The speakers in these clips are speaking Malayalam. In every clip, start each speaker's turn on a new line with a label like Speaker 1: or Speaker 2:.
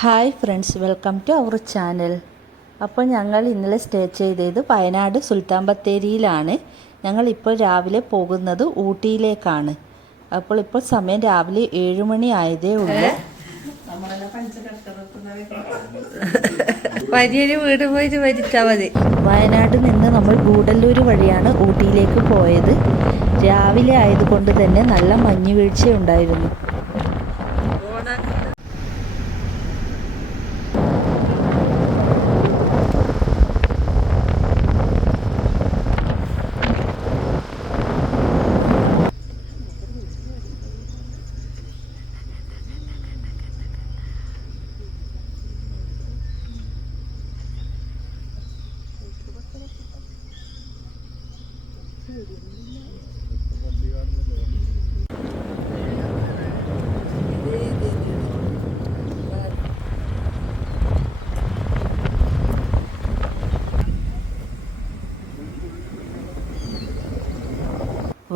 Speaker 1: Hi friends welcome to our channel. അപ്പോൾ ഞങ്ങൾ ഇന്നലെ സ്റ്റേ ചെയ്തത് വയനാട് സുൽത്താൻ ബത്തേരിയിലാണ് ഞങ്ങൾ ഇപ്പോൾ രാവിലെ പോകുന്നത് ഊട്ടിയിലേക്കാണ്. അപ്പോൾ ഇപ്പോൾ സമയം രാവിലെ ഏഴ് മണി ആയതേ ഉള്ളൂ.
Speaker 2: വലിയൊരു വീട് പോയിട്ട് വരിച്ചാൽ മതി.
Speaker 1: വയനാട് നിന്ന് നമ്മൾ ഗൂഡല്ലൂർ വഴിയാണ് ഊട്ടിയിലേക്ക് പോയത്. രാവിലെ ആയതുകൊണ്ട് തന്നെ നല്ല മഞ്ഞ് വീഴ്ചയുണ്ടായിരുന്നു.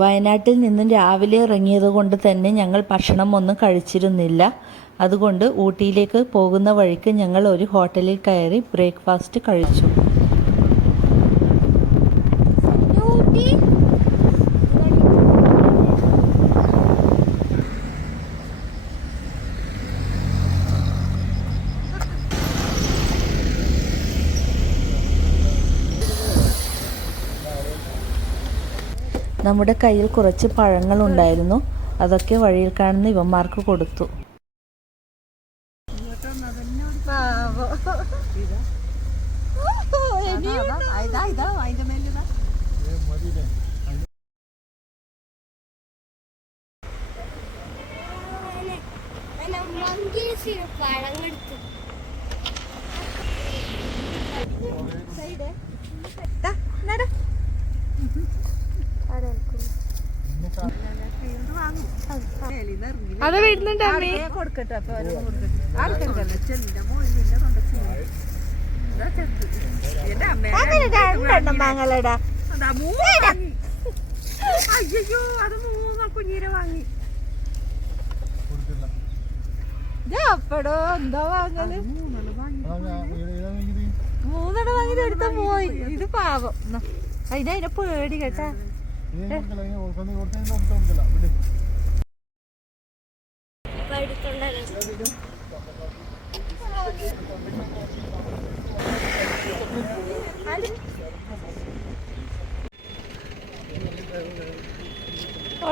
Speaker 1: വയനാട്ടിൽ നിന്നും രാവിലെ ഇറങ്ങിയത് കൊണ്ട് തന്നെ ഞങ്ങൾ ഭക്ഷണം ഒന്നും കഴിച്ചിരുന്നില്ല. അതുകൊണ്ട് ഊട്ടിയിലേക്ക് പോകുന്ന വഴിക്ക് ഞങ്ങൾ ഒരു ഹോട്ടലിൽ കയറി ബ്രേക്ക്ഫാസ്റ്റ് കഴിച്ചു. നമ്മുടെ കയ്യിൽ കുറച്ച് പഴങ്ങൾ ഉണ്ടായിരുന്നു അതൊക്കെ വഴിയിൽ കാണുന്ന ഇവന്മാർക്ക് കൊടുത്തു.
Speaker 3: കൊടുത്തു
Speaker 2: വരുന്നുണ്ട് അമ്മേ.
Speaker 4: കൊടുക്കട്ടെ അപ്പൊ
Speaker 2: മാങ്ങലടാ
Speaker 4: മൂന്ന് വാങ്ങി. അയ്യയ്യോ അത് മൂന്ന് കുഞ്ഞീരെ വാങ്ങി.
Speaker 2: അപ്പടോ എന്താ വാങ്ങൽ?
Speaker 4: മൂന്നെണ്ണം വാങ്ങി
Speaker 2: മൂന്നെണ്ണം വാങ്ങിട്ട് എടുത്ത പോയി. ഇത് പാവം. അതിനെ പേടി കേട്ടാ.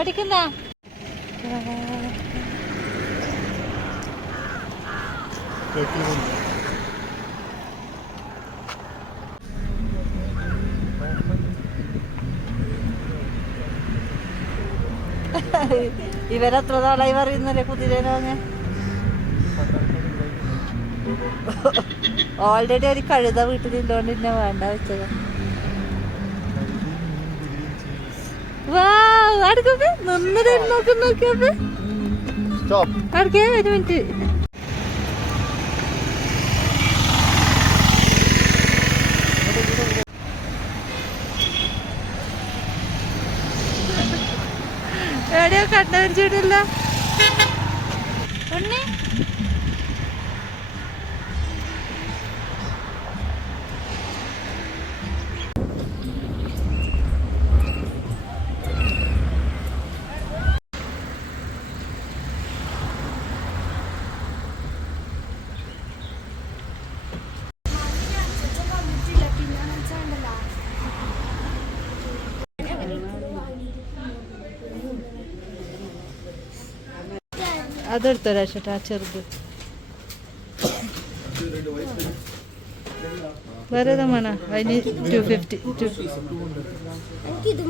Speaker 2: ഓടിക്കുന്ന? ഇവരെത്ര നാളായി പറയുന്നല്ലേ കുതിരേനെ ഓൾറെഡി ഒരു കഴുത വീട്ടിലില്ലോണ്ട് പിന്നെ വേണ്ട വെച്ചത്. നോക്കി നോക്കിയപ്പേ. ഒരു മിനിറ്റ്. എവിടെയോ കണ്ടുപിടിച്ചിട്ടില്ല ഉണ്ണി? അതെടുത്തോ രാശേട്ടാ ചെറുത് വേറെ ഏതാ വേണോ അതിന് ടു ഫിഫ്റ്റി ടു
Speaker 3: എനിക്കിത്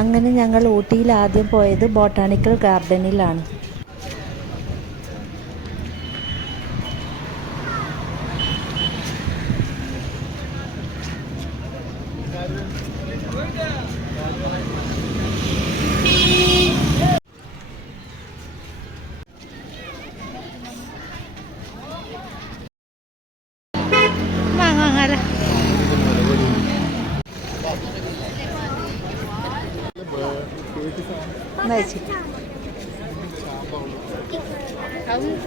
Speaker 1: അങ്ങനെ ഞങ്ങൾ ഊട്ടിയിൽ ആദ്യം പോയത് ബോട്ടാണിക്കൽ ഗാർഡനിലാണ്.
Speaker 2: ചേച്ചി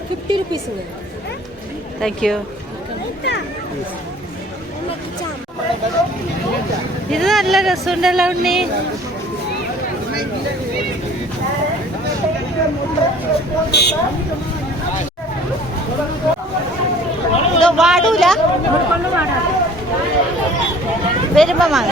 Speaker 3: ഫിഫ്റ്റി റുപ്പീസ്
Speaker 2: താങ്ക് യു ഇത് നല്ല രസമുണ്ടല്ലോ ഉണ്ണി. ഇതോ വാടൂല. വരുമ്പോ വാങ്ങ.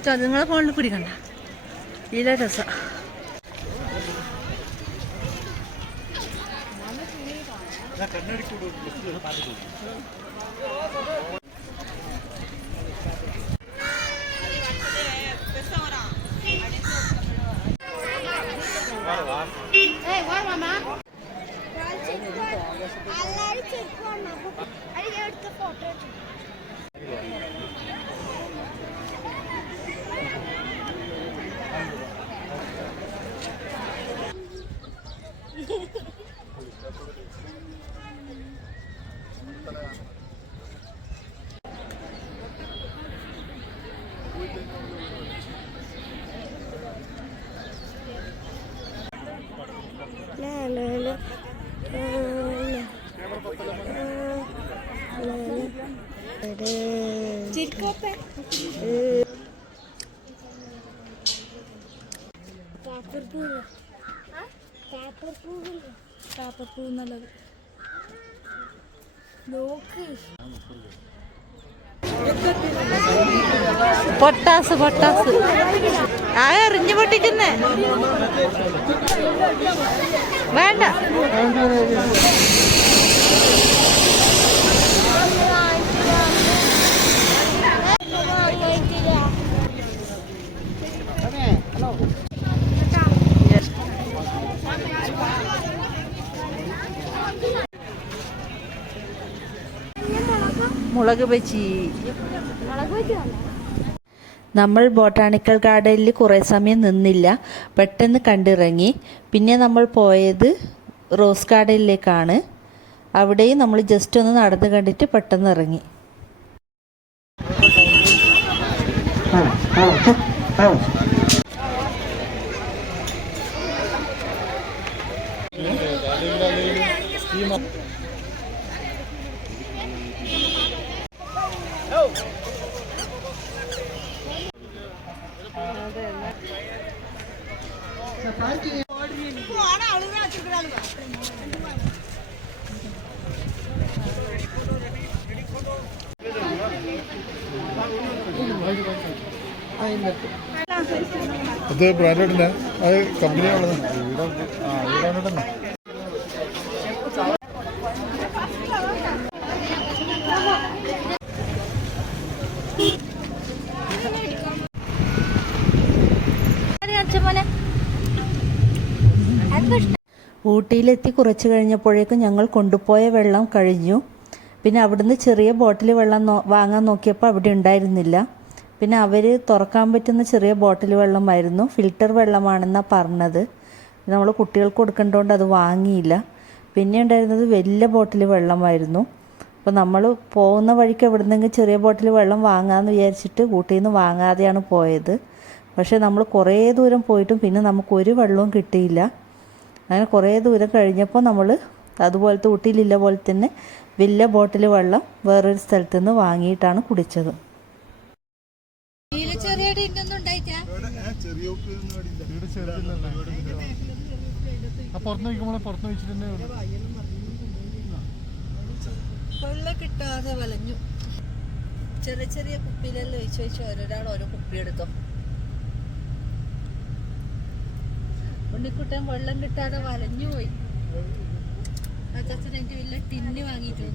Speaker 2: പിടിച്ചാൽ മതി നിങ്ങളെ ഫോണിൽ പിടിക്കണ്ട ഇതിലെ രസം
Speaker 3: ഫോട്ടോ
Speaker 2: പൊട്ടാസ് പൊട്ടാസ്. ആ എറിഞ്ഞു പൊട്ടിക്കുന്നേ? വേണ്ട. മുളക് ബജി
Speaker 1: നമ്മൾ ബോട്ടാണിക്കൽ ഗാർഡനിൽ കുറേ സമയം നിന്നില്ല. പെട്ടെന്ന് കണ്ടിറങ്ങി. പിന്നെ നമ്മൾ പോയത് റോസ് ഗാർഡനിലേക്കാണ്. അവിടെയും നമ്മൾ ജസ്റ്റ് ഒന്ന് നടന്നു കണ്ടിട്ട് പെട്ടെന്ന് ഇറങ്ങി.
Speaker 5: അത് കമ്പനിയുള്ളത് അത് ബ്രാൻഡഡ്
Speaker 1: ഊട്ടിയിലെത്തി കുറച്ച് കഴിഞ്ഞപ്പോഴേക്കും ഞങ്ങൾ കൊണ്ടുപോയ വെള്ളം കഴിഞ്ഞു. പിന്നെ അവിടുന്ന് ചെറിയ ബോട്ടിൽ വെള്ളം വാങ്ങാൻ നോക്കിയപ്പോൾ അവിടെ ഉണ്ടായിരുന്നില്ല. പിന്നെ അവർ തുറക്കാൻ പറ്റുന്ന ചെറിയ ബോട്ടിൽ വെള്ളമായിരുന്നു. ഫിൽറ്റർ വെള്ളമാണെന്നാണ് പറഞ്ഞത്. നമ്മൾ കുട്ടികൾക്ക് കൊടുക്കേണ്ടതുകൊണ്ട് അത് വാങ്ങിയില്ല. പിന്നെ ഉണ്ടായിരുന്നത് വലിയ ബോട്ടിൽ വെള്ളമായിരുന്നു. അപ്പോൾ നമ്മൾ പോകുന്ന വഴിക്ക് എവിടുന്നെങ്കിലും ചെറിയ ബോട്ടിൽ വെള്ളം വാങ്ങാമെന്ന് വിചാരിച്ചിട്ട് കൂട്ടിയിൽ നിന്ന് വാങ്ങാതെയാണ് പോയത്. പക്ഷേ നമ്മൾ കുറേ ദൂരം പോയിട്ടും പിന്നെ നമുക്ക് ഒരു വെള്ളവും കിട്ടിയില്ല. അങ്ങനെ കുറേ ദൂരം കഴിഞ്ഞപ്പോൾ നമ്മൾ അതുപോലത്തെ ഊട്ടിയിലില്ല പോലെ തന്നെ വലിയ ബോട്ടിൽ വെള്ളം വേറൊരു സ്ഥലത്ത് നിന്ന് വാങ്ങിയിട്ടാണ് കുടിച്ചത്.
Speaker 2: കിട്ടാതെ വലഞ്ഞു ചെറിയ ചെറിയ കുപ്പിയിലെല്ലാം ഒഴിച്ചു വെച്ച് ഓരോരാൾ ഓരോ കുപ്പി എടുത്തോ ഉണ്ണിക്കുട്ടൻ വെള്ളം കിട്ടാതെ വലഞ്ഞു പോയി. അച്ഛൻ വലിയ ടിന്ന് വാങ്ങിയിട്ട്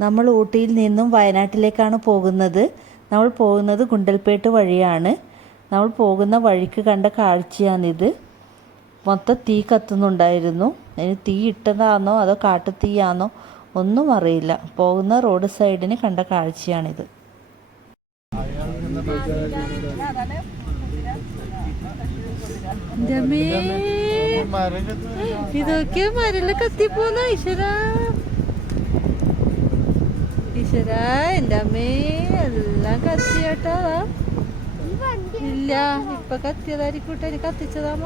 Speaker 1: നമ്മൾ ഊട്ടിയിൽ നിന്നും വയനാട്ടിലേക്കാണ് പോകുന്നത്. നമ്മൾ പോകുന്നത് ഗുണ്ടൽപേട്ട് വഴിയാണ്. നമ്മൾ പോകുന്ന വഴിക്ക് കണ്ട കാഴ്ചയാണിത്. മൊത്തം തീ കത്തുന്നുണ്ടായിരുന്നു. അതിന് തീ ഇട്ടതാണോ അതോ കാട്ടുതീയാണോ ഒന്നും അറിയില്ല. പോകുന്ന റോഡ് സൈഡിന് കണ്ട കാഴ്ചയാണിത്.
Speaker 2: ഇതൊക്കെ മരൽ കത്തിപ്പോന്ന ഈശ്വര. ഈശ്വര എന്റെ അമ്മേ എല്ലാം കത്തിയാട്ടാ. ഇല്ല ഇപ്പൊ കത്തിയതായിരിക്കൂട്ടെ എനിക്ക് കത്തിച്ചതാമ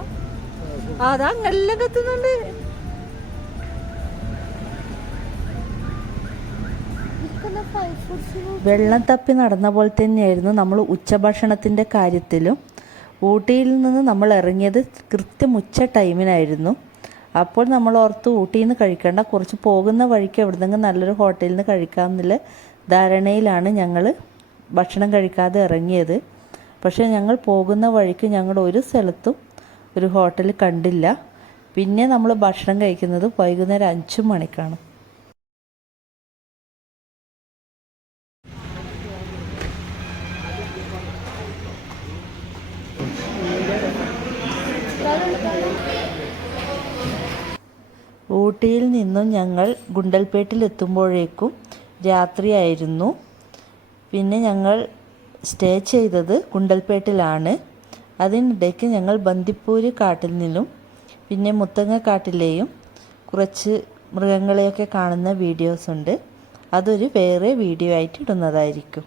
Speaker 2: അതാ അങ്ങെല്ലാം കത്തുന്നുണ്ട്.
Speaker 1: വെള്ളം തപ്പി നടന്ന പോലെ തന്നെയായിരുന്നു നമ്മൾ ഉച്ചഭക്ഷണത്തിന്റെ കാര്യത്തിലും. ഊട്ടിയിൽ നിന്ന് നമ്മൾ ഇറങ്ങിയത് കൃത്യം ഉച്ച ടൈമിനായിരുന്നു. അപ്പോൾ നമ്മൾ ഓർത്ത് ഊട്ടിയിൽ നിന്ന് കഴിക്കേണ്ട കുറച്ച് പോകുന്ന വഴിക്ക് എവിടെന്നെങ്കിലും നല്ലൊരു ഹോട്ടലിൽ നിന്ന് കഴിക്കാമെന്നുള്ള ധാരണയിലാണ് ഞങ്ങൾ ഭക്ഷണം കഴിക്കാതെ ഇറങ്ങിയത്. പക്ഷേ ഞങ്ങൾ പോകുന്ന വഴിക്ക് ഞങ്ങൾ ഒരു സ്ഥലത്തും ഒരു ഹോട്ടൽ കണ്ടില്ല. പിന്നെ നമ്മൾ ഭക്ഷണം കഴിക്കുന്നത് വൈകുന്നേരം അഞ്ച് മണിക്കാണ്. ഊട്ടിയിൽ നിന്നും ഞങ്ങൾ ഗുണ്ടൽപേട്ടിൽ എത്തുമ്പോഴേക്കും രാത്രിയായിരുന്നു. പിന്നെ ഞങ്ങൾ സ്റ്റേ ചെയ്തത് ഗുണ്ടൽപേട്ടിലാണ്. അതിനിടയ്ക്ക് ഞങ്ങൾ ബന്ദിപ്പൂര് കാട്ടിൽ നിന്നും പിന്നെ മുത്തങ്ങ കാട്ടിലെയും കുറച്ച് മൃഗങ്ങളെയൊക്കെ കാണുന്ന വീഡിയോസ് ഉണ്ട്. അതൊരു വേറെ വീഡിയോ ആയിട്ട് ഇടുന്നതായിരിക്കും.